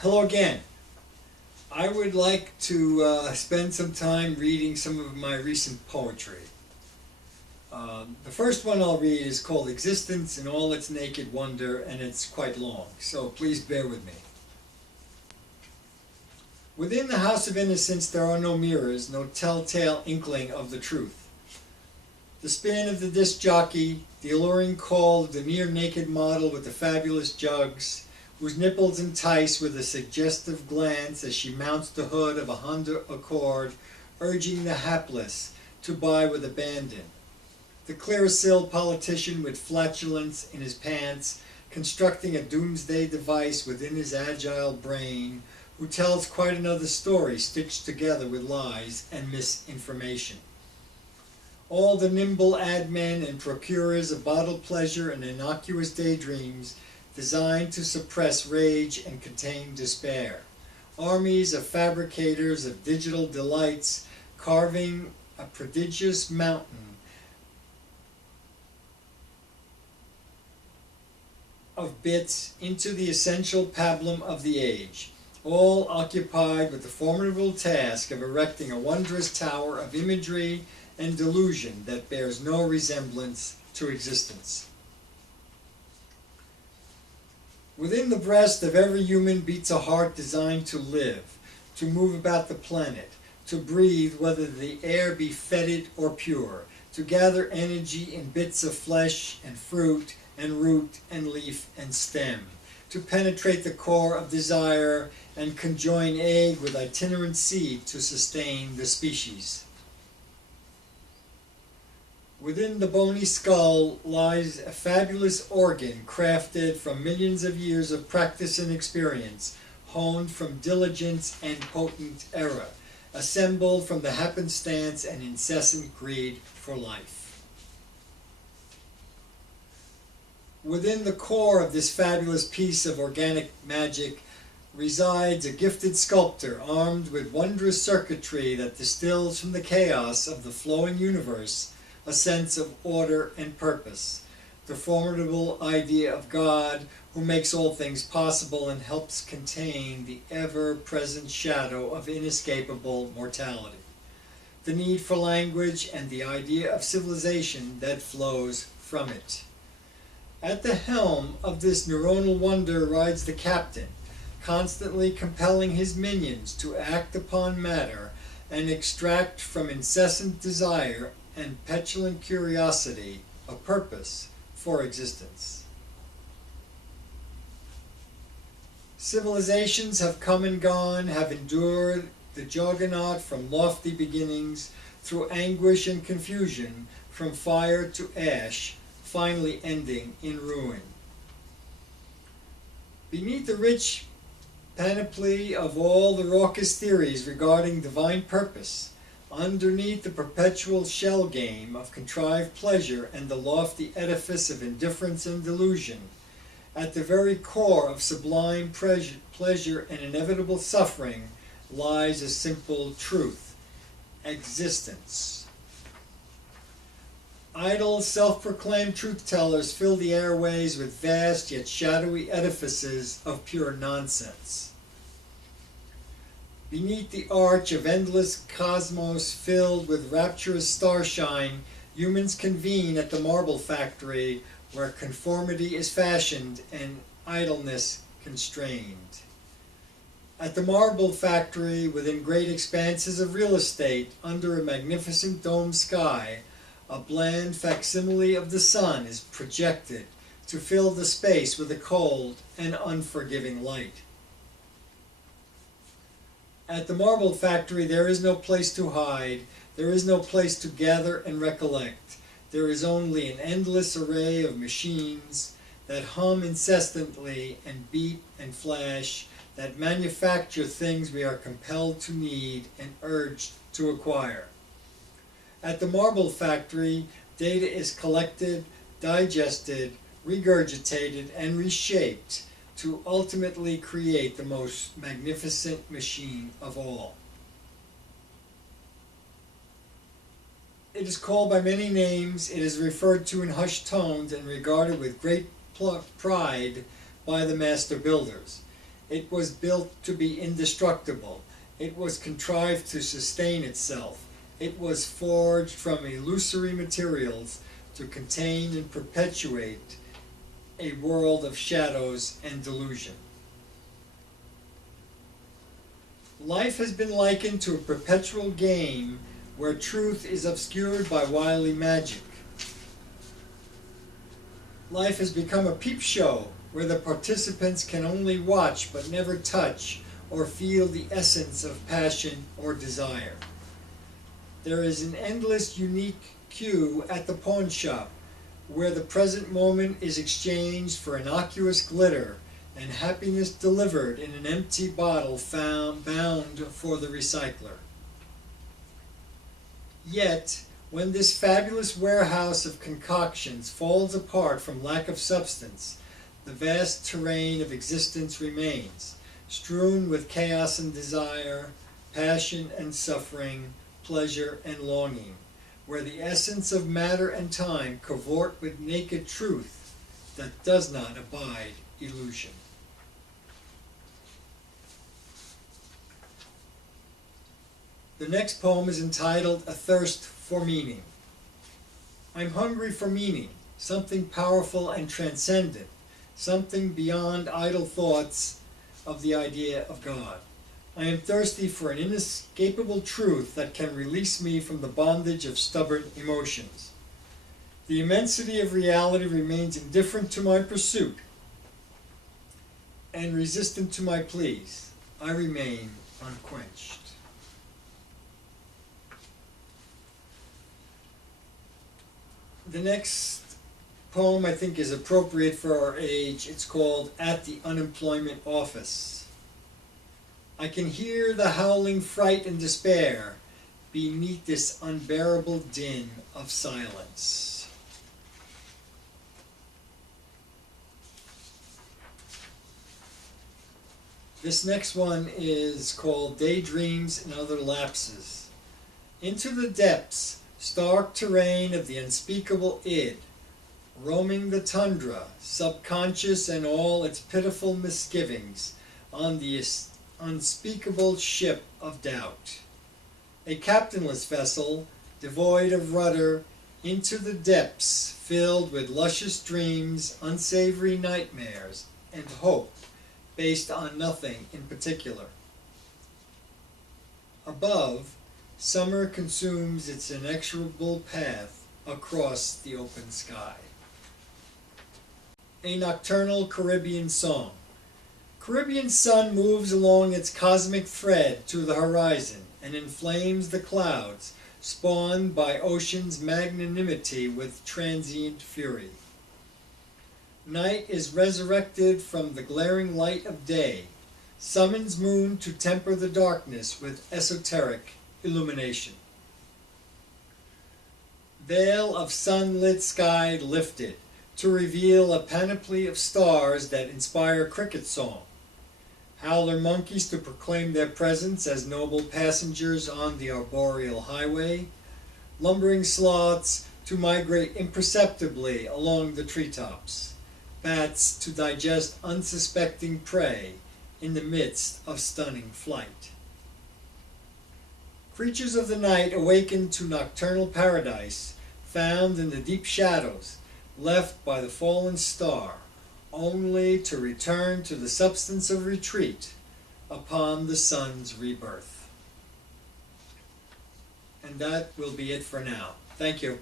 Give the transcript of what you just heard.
Hello again. I would like to spend some time reading some of my recent poetry. The first one I'll read is called Existence in All Its Naked Wonder, and it's quite long, so please bear with me. Within the house of innocence there are no mirrors, no telltale inkling of the truth. The spin of the disc jockey, the alluring call of the near-naked model with the fabulous jugs, whose nipples entice with a suggestive glance as she mounts the hood of a Honda Accord, urging the hapless to buy with abandon. The Clearasil politician with flatulence in his pants, constructing a doomsday device within his agile brain, who tells quite another story stitched together with lies and misinformation. All the nimble ad men and procurers of bottled pleasure and innocuous daydreams designed to suppress rage and contain despair. Armies of fabricators of digital delights carving a prodigious mountain of bits into the essential pablum of the age, all occupied with the formidable task of erecting a wondrous tower of imagery and delusion that bears no resemblance to existence. Within the breast of every human beats a heart designed to live, to move about the planet, to breathe whether the air be fetid or pure, to gather energy in bits of flesh and fruit and root and leaf and stem, to penetrate the core of desire and conjoin egg with itinerant seed to sustain the species. Within the bony skull lies a fabulous organ crafted from millions of years of practice and experience, honed from diligence and potent error, assembled from the happenstance and incessant greed for life. Within the core of this fabulous piece of organic magic resides a gifted sculptor armed with wondrous circuitry that distills from the chaos of the flowing universe a sense of order and purpose, the formidable idea of God who makes all things possible and helps contain the ever-present shadow of inescapable mortality, the need for language and the idea of civilization that flows from it. At the helm of this neuronal wonder rides the captain, constantly compelling his minions to act upon matter and extract from incessant desire and petulant curiosity a purpose for existence. Civilizations have come and gone, have endured the juggernaut from lofty beginnings, through anguish and confusion, from fire to ash, finally ending in ruin. Beneath the rich panoply of all the raucous theories regarding divine purpose, underneath the perpetual shell game of contrived pleasure and the lofty edifice of indifference and delusion, at the very core of sublime pleasure and inevitable suffering lies a simple truth: existence. Idle, self-proclaimed truth-tellers fill the airways with vast yet shadowy edifices of pure nonsense. Beneath the arch of endless cosmos filled with rapturous starshine, humans convene at the marble factory where conformity is fashioned and idleness constrained. At the marble factory, within great expanses of real estate, under a magnificent domed sky, a bland facsimile of the sun is projected to fill the space with a cold and unforgiving light. At the marble factory there is no place to hide, there is no place to gather and recollect. There is only an endless array of machines that hum incessantly and beat and flash, that manufacture things we are compelled to need and urged to acquire. At the marble factory, data is collected, digested, regurgitated, and reshaped to ultimately create the most magnificent machine of all. It is called by many names, it is referred to in hushed tones and regarded with great pride by the master builders. It was built to be indestructible. It was contrived to sustain itself. It was forged from illusory materials to contain and perpetuate a world of shadows and delusion. Life has been likened to a perpetual game where truth is obscured by wily magic. Life has become a peep show where the participants can only watch but never touch or feel the essence of passion or desire. There is an endless, unique queue at the pawn shop where the present moment is exchanged for innocuous glitter and happiness delivered in an empty bottle bound for the recycler. Yet, when this fabulous warehouse of concoctions falls apart from lack of substance, the vast terrain of existence remains, strewn with chaos and desire, passion and suffering, pleasure and longing, where the essence of matter and time cavort with naked truth that does not abide illusion. The next poem is entitled A Thirst for Meaning. I'm hungry for meaning, something powerful and transcendent, something beyond idle thoughts of the idea of God. I am thirsty for an inescapable truth that can release me from the bondage of stubborn emotions. The immensity of reality remains indifferent to my pursuit and resistant to my pleas. I remain unquenched. The next poem I think is appropriate for our age. It's called At the Unemployment Office. I can hear the howling fright and despair beneath this unbearable din of silence. This next one is called Daydreams and Other Lapses. Into the depths, stark terrain of the unspeakable id, roaming the tundra, subconscious and all its pitiful misgivings, on the unspeakable ship of doubt. A captainless vessel, devoid of rudder, into the depths, filled with luscious dreams, unsavory nightmares, and hope, based on nothing in particular. Above, summer consumes its inexorable path across the open sky. A nocturnal Caribbean song. Caribbean sun moves along its cosmic thread to the horizon and inflames the clouds, spawned by ocean's magnanimity with transient fury. Night is resurrected from the glaring light of day, summons moon to temper the darkness with esoteric illumination. Veil of sunlit sky lifted to reveal a panoply of stars that inspire cricket song. Howler monkeys to proclaim their presence as noble passengers on the arboreal highway. Lumbering sloths to migrate imperceptibly along the treetops. Bats to digest unsuspecting prey in the midst of stunning flight. Creatures of the night awaken to nocturnal paradise, found in the deep shadows, left by the fallen star, only to return to the substance of retreat upon the sun's rebirth. And that will be it for now. Thank you.